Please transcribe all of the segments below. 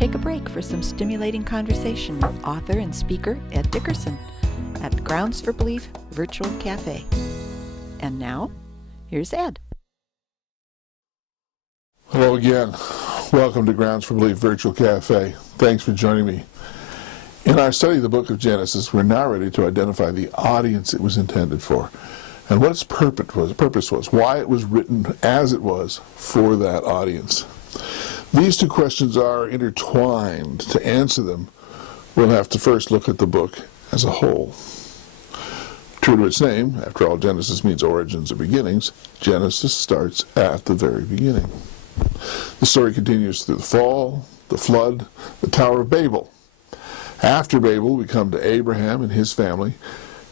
Take a break for some stimulating conversation with author and speaker Ed Dickerson at Grounds for Belief Virtual Cafe. And now, here's Ed. Hello again. Welcome to Grounds for Belief Virtual Cafe. Thanks for joining me. In our study of the book of Genesis, we're now ready to identify the audience it was intended for and what its purpose was, why it was written as it was for that audience. These two questions are intertwined. To answer them, we'll have to first look at the book as a whole. True to its name, after all, Genesis means origins or beginnings, Genesis starts at the very beginning. The story continues through the fall, the flood, the Tower of Babel. After Babel, we come to Abraham and his family,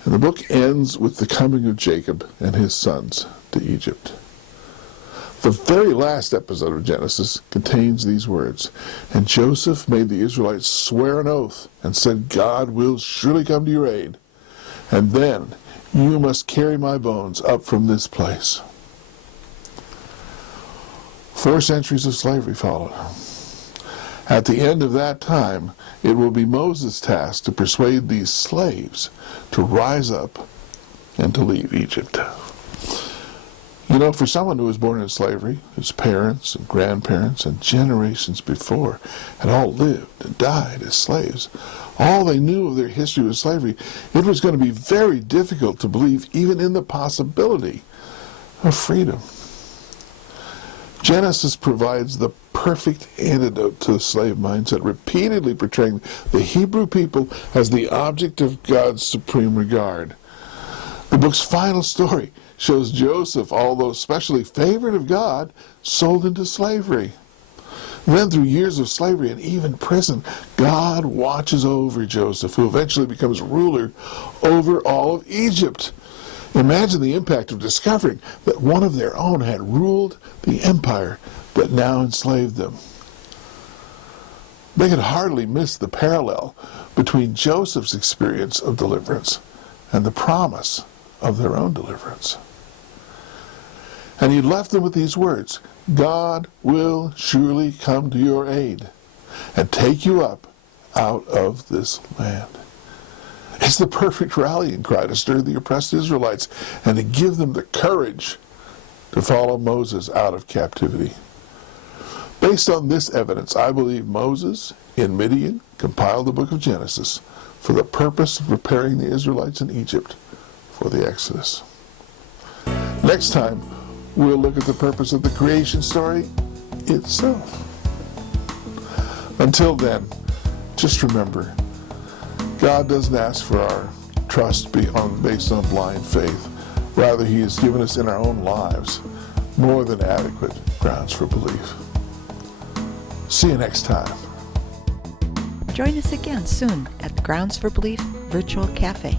and the book ends with the coming of Jacob and his sons to Egypt. The very last episode of Genesis contains these words, "And Joseph made the Israelites swear an oath and said, 'God will surely come to your aid, and then you must carry my bones up from this place.'" 4 centuries of slavery followed. At the end of that time, it will be Moses' task to persuade these slaves to rise up and to leave Egypt. You know, for someone who was born in slavery, whose parents and grandparents and generations before had all lived and died as slaves, all they knew of their history with slavery, it was going to be very difficult to believe even in the possibility of freedom. Genesis provides the perfect antidote to the slave mindset, repeatedly portraying the Hebrew people as the object of God's supreme regard. The book's final story shows Joseph, although specially favored of God, sold into slavery. Then through years of slavery and even prison, God watches over Joseph, who eventually becomes ruler over all of Egypt. Imagine the impact of discovering that one of their own had ruled the empire that now enslaved them. They could hardly miss the parallel between Joseph's experience of deliverance and the promise of their own deliverance. And he left them with these words, "God will surely come to your aid and take you up out of this land." It's the perfect rallying cry to stir the oppressed Israelites and to give them the courage to follow Moses out of captivity. Based on this evidence, I believe Moses in Midian compiled the book of Genesis for the purpose of preparing the Israelites in Egypt for the Exodus. Next time, we'll look at the purpose of the creation story itself. Until then, just remember, God doesn't ask for our trust based on blind faith. Rather, He has given us in our own lives more than adequate grounds for belief. See you next time. Join us again soon at the Grounds for Belief Virtual Cafe.